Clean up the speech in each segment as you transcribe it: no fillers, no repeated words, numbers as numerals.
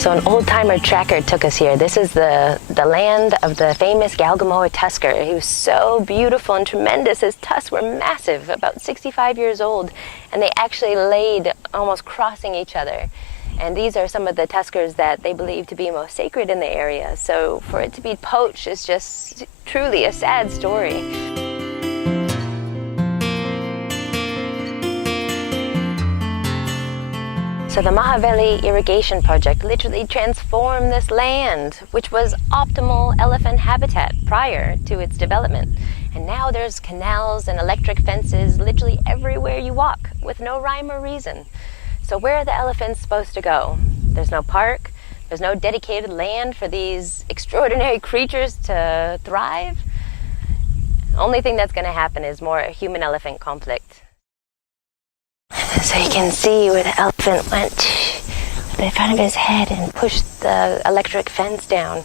So an old-timer tracker took us here. This is the land of the famous Galgamuwa Tusker. He was so beautiful and tremendous. His tusks were massive, about 65 years old, and they actually laid almost crossing each other. And these are some of the tuskers that they believe to be most sacred in the area. So for it to be poached is just truly a sad story. So the Mahaweli irrigation project literally transformed this land, which was optimal elephant habitat prior to its development. And now there's canals and electric fences literally everywhere you walk with no rhyme or reason. So where are the elephants supposed to go? There's no park, there's no dedicated land for these extraordinary creatures to thrive. The only thing that's going to happen is more human-elephant conflict. So you can see where the elephant went in front of his head and pushed the electric fence down.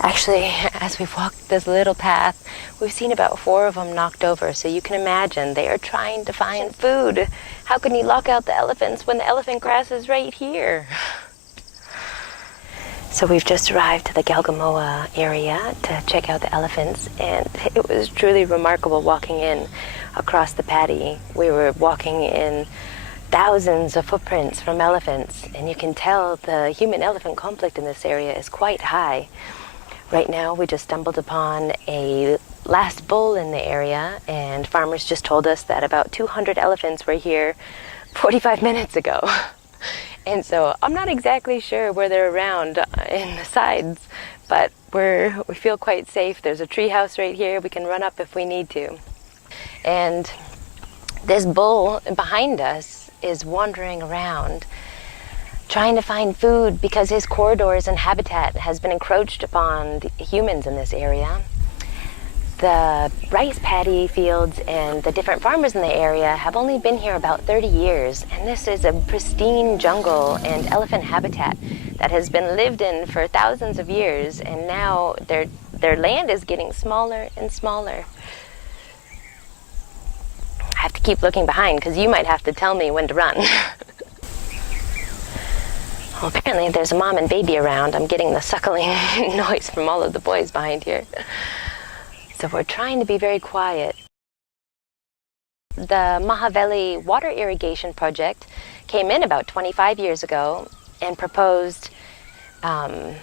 Actually, as we've walked this little path, we've seen about 4 of them knocked over. So you can imagine they are trying to find food. How can you lock out the elephants when the elephant grass is right here? So we've just arrived to the Galgamuwa area to check out the elephants, and it was truly remarkable walking in across the paddy. We were walking in thousands of footprints from elephants, and you can tell the human-elephant conflict in this area is quite high. Right now we just stumbled upon a last bull in the area, and farmers just told us that about 200 elephants were here 45 minutes ago. And so I'm not exactly sure where they're around in the sides, but we feel quite safe. There's a tree house right here. We can run up if we need to. And this bull behind us is wandering around trying to find food because his corridors and habitat has been encroached upon the humans in this area. The rice paddy fields and the different farmers in the area have only been here about 30 years, and this is a pristine jungle and elephant habitat that has been lived in for thousands of years, and now their land is getting smaller and smaller. I have to keep looking behind because you might have to tell me when to run. Well, apparently there's a mom and baby around. I'm getting the suckling noise from all of the boys behind here. So we're trying to be very quiet. The Mahaweli water irrigation project came in about 25 years ago and proposed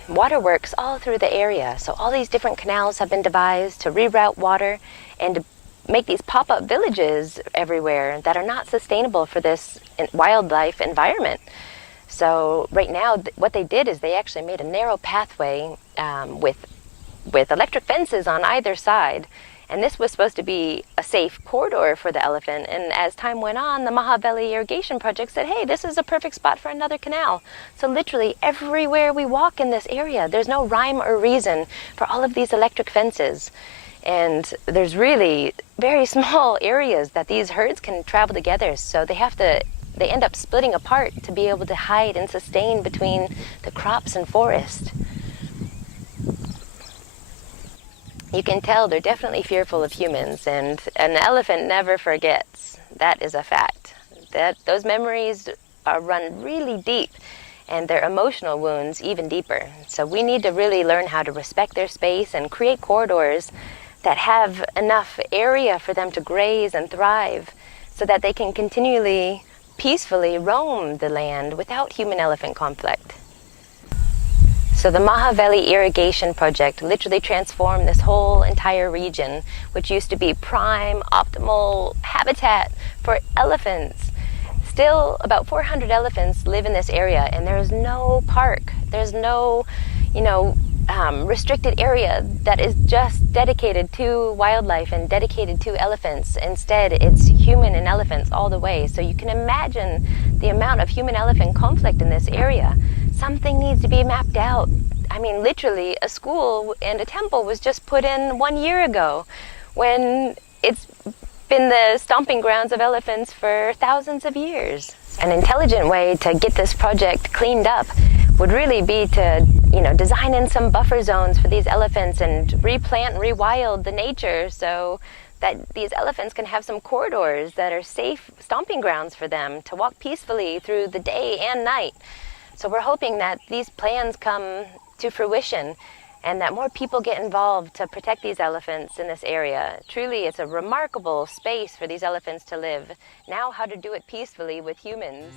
waterworks all through the area. So all these different canals have been devised to reroute water and to make these pop-up villages everywhere that are not sustainable for this wildlife environment. So right now what they did is they actually made a narrow pathway with electric fences on either side, and this was supposed to be a safe corridor for the elephant. And as time went on, the Mahaweli irrigation project said, hey, this is a perfect spot for another canal. So literally everywhere we walk in this area, there's no rhyme or reason for all of these electric fences. And there's really very small areas that these herds can travel together, so they end up splitting apart to be able to hide and sustain between the crops and forest. You can tell they're definitely fearful of humans, and an elephant never forgets. That is a fact. Those memories run really deep, and their emotional wounds even deeper. So we need to really learn how to respect their space and create corridors that have enough area for them to graze and thrive so that they can continually, peacefully roam the land without human-elephant conflict. So the Mahaweli irrigation project literally transformed this whole entire region, which used to be prime, optimal habitat for elephants. Still, about 400 elephants live in this area, and there is no park. There's no, restricted area that is just dedicated to wildlife and dedicated to elephants. Instead, it's human and elephants all the way. So you can imagine the amount of human-elephant conflict in this area. Something needs to be mapped out. I mean, literally, a school and a temple was just put in 1 year ago when it's been the stomping grounds of elephants for thousands of years. An intelligent way to get this project cleaned up would really be to, design in some buffer zones for these elephants and replant and rewild the nature so that these elephants can have some corridors that are safe stomping grounds for them to walk peacefully through the day and night. So we're hoping that these plans come to fruition and that more people get involved to protect these elephants in this area. Truly, it's a remarkable space for these elephants to live. Now, how to do it peacefully with humans.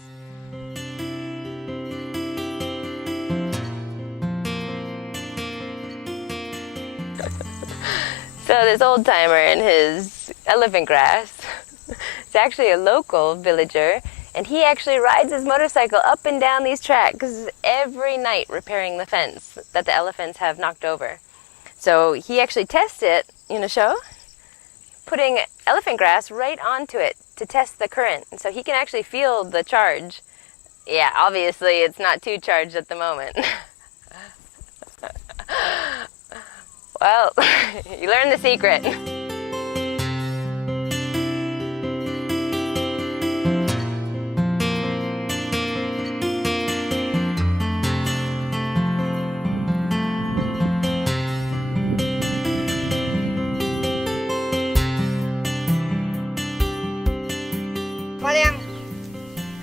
So this old timer and his elephant grass, it's actually a local villager, and he actually rides his motorcycle up and down these tracks every night repairing the fence that the elephants have knocked over. So he actually tests it, show, putting elephant grass right onto it to test the current. And so he can actually feel the charge. Yeah, obviously it's not too charged at the moment. Well, you learned the secret.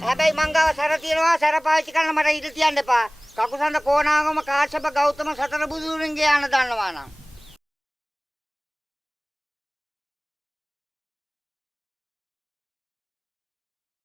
හැබැයි මං ගාව සැර තියනවා සැර පාවිච්චි කරන්න මට ඉඩ තියන්න එපා. කකුසඳ කොනාගම කාශ්‍යප ගෞතම සතර බුදුරුන්ගේ යන දන්නවා නම්